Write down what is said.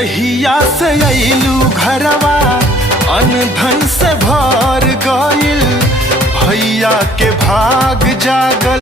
जहिया से अइलू घरवा अनधन से भर गइल, भैया के भाग जागल।